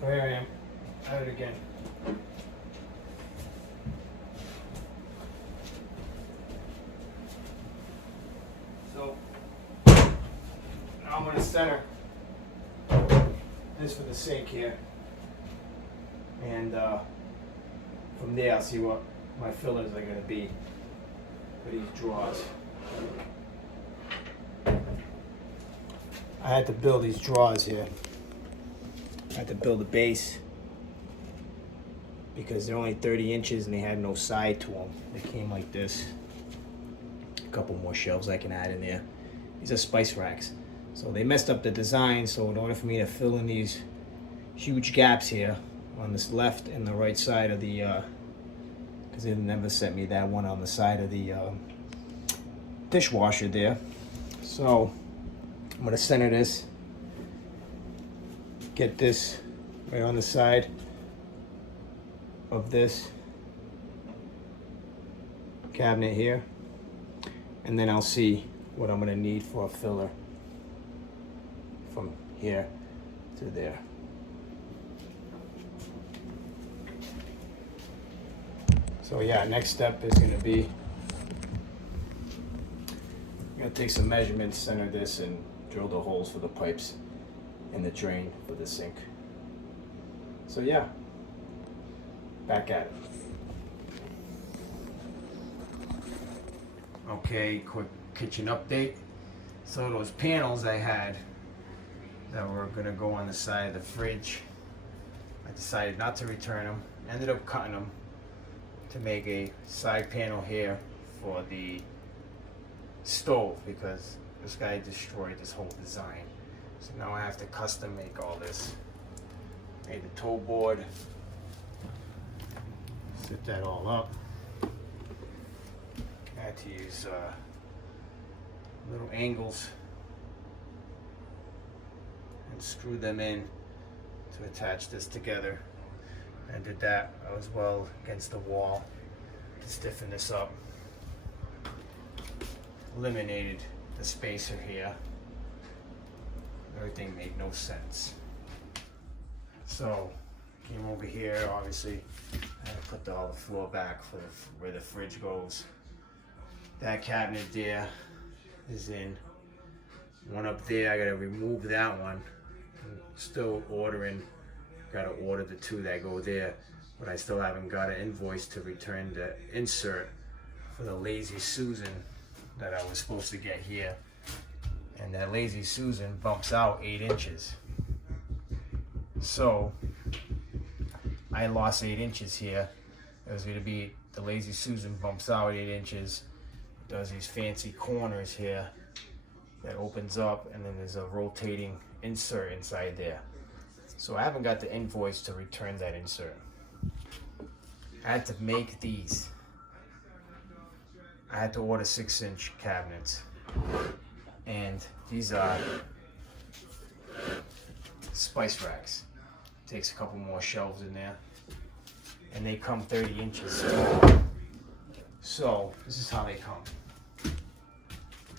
So here I am, at it again. So now I'm going to center this for the sink here, and from there I'll see what my fillers are going to be for these drawers. I had to build these drawers here. I had to build a base because they're only 30 inches and they had no side to them. They came like this. A couple more shelves I can add in there. These are spice racks. So they messed up the design, so in order for me to fill in these huge gaps here on this left and the right side of the, because they never sent me that one on the side of the dishwasher there. So I'm gonna center this, get this right on the side of this cabinet here, and then I'll see what I'm gonna need for a filler from here to there. So yeah, next step is gonna be, I'm gonna take some measurements, center this, and drill the holes for the pipes in the drain for the sink. So yeah, back at it. Okay, quick kitchen update. So those panels I had that were gonna go on the side of the fridge, I decided not to return them. Ended up cutting them to make a side panel here for the stove because this guy destroyed this whole design. So now I have to custom make all this. Made the toe board, set that all up. I had to use little angles and screw them in to attach this together. I did that as well against the wall to stiffen this up. Eliminated the spacer here. Everything made no sense. So came over here, obviously I had to put all the floor back for where the fridge goes. That cabinet there is in. One up there, I gotta remove that one. I'm still ordering, gotta order the two that go there, but I still haven't got an invoice to return the insert for the Lazy Susan that I was supposed to get here. And that Lazy Susan bumps out 8 inches. So I lost 8 inches here. It was gonna be, the Lazy Susan bumps out 8 inches, does these fancy corners here that opens up, and then there's a rotating insert inside there. So I haven't got the invoice to return that insert. I had to make these. I had to order 6-inch cabinets. And these are spice racks. Takes a couple more shelves in there. And they come 30 inches tall. So this is how they come.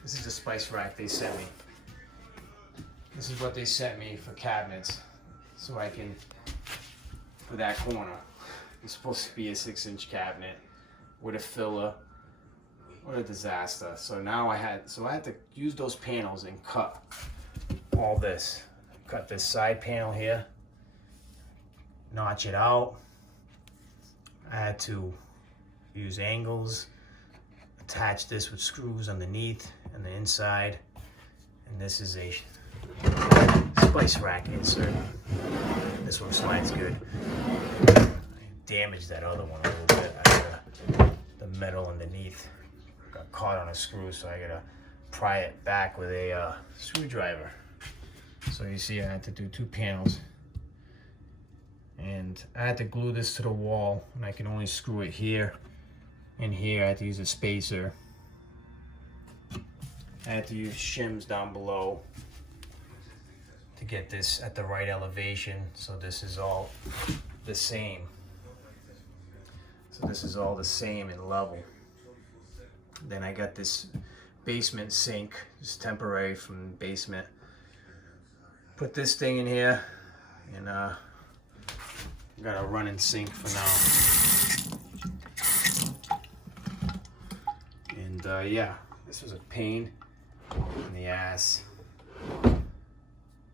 This is the spice rack they sent me. This is what they sent me for cabinets. So I can, for that corner, it's supposed to be a 6-inch cabinet with a filler. What a disaster. So now I had to use those panels and cut all this. Cut this side panel here, notch it out. I had to use angles, attach this with screws underneath and the inside. And this is a spice rack insert. This one slides good. I damaged that other one a little bit. The metal underneath got caught on a screw, so I gotta pry it back with a screwdriver. So you see I had to do 2 panels, and I had to glue this to the wall, and I can only screw it here and here. I had to use a spacer. I had to use shims down below to to get this at the right elevation, so this is all the same. So this is all the same in level. Then I got this basement sink, just temporary from the basement. Put this thing in here, and got a running sink for now. And yeah, this was a pain in the ass.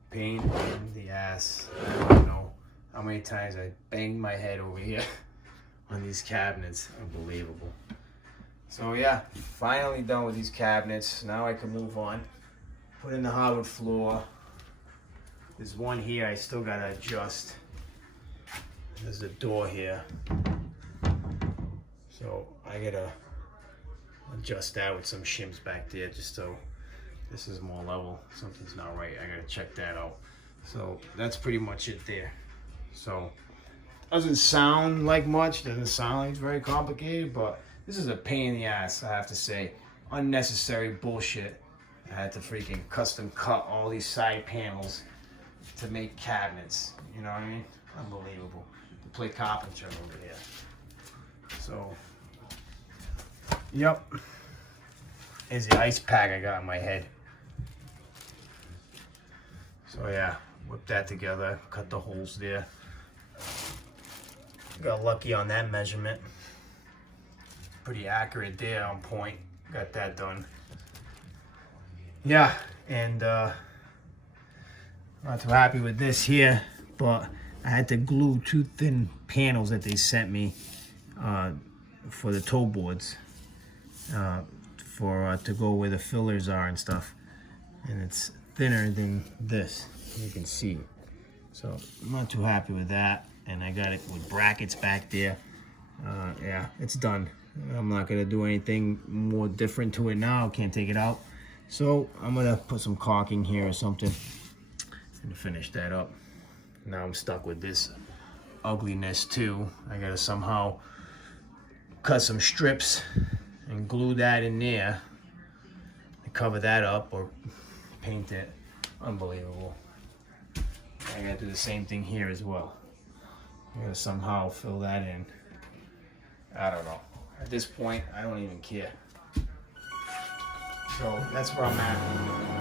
Pain in the ass. I don't know how many times I banged my head over here on these cabinets. Unbelievable. So yeah, finally done with these cabinets. Now I can move on. Put in the hardwood floor. There's one here I still gotta adjust. There's a door here. So I gotta adjust that with some shims back there just so this is more level. Something's not right. I gotta check that out. So that's pretty much it there. So doesn't sound like much, doesn't sound like it's very complicated, but this is a pain in the ass, I have to say. Unnecessary bullshit. I had to freaking custom cut all these side panels to make cabinets. You know what I mean? Unbelievable. To play carpenter over here. So, yep. Here's the ice pack I got on my head. So yeah, whip that together, cut the holes there. Got lucky on that measurement. Pretty accurate there, on point. Got that done. Yeah, and not too happy with this here, but I had to glue 2 thin panels that they sent me for the toe boards to go where the fillers are and stuff. And it's thinner than this, you can see. So I'm not too happy with that. And I got it with brackets back there. Yeah, it's done. I'm not gonna do anything more different to it now. Can't take it out. So I'm gonna put some caulking here or something and finish that up. Now I'm stuck with this ugliness too. I gotta somehow cut some strips and glue that in there and cover that up or paint it. Unbelievable. I gotta do the same thing here as well. I gotta somehow fill that in. I don't know. At this point, I don't even care. So that's where I'm at.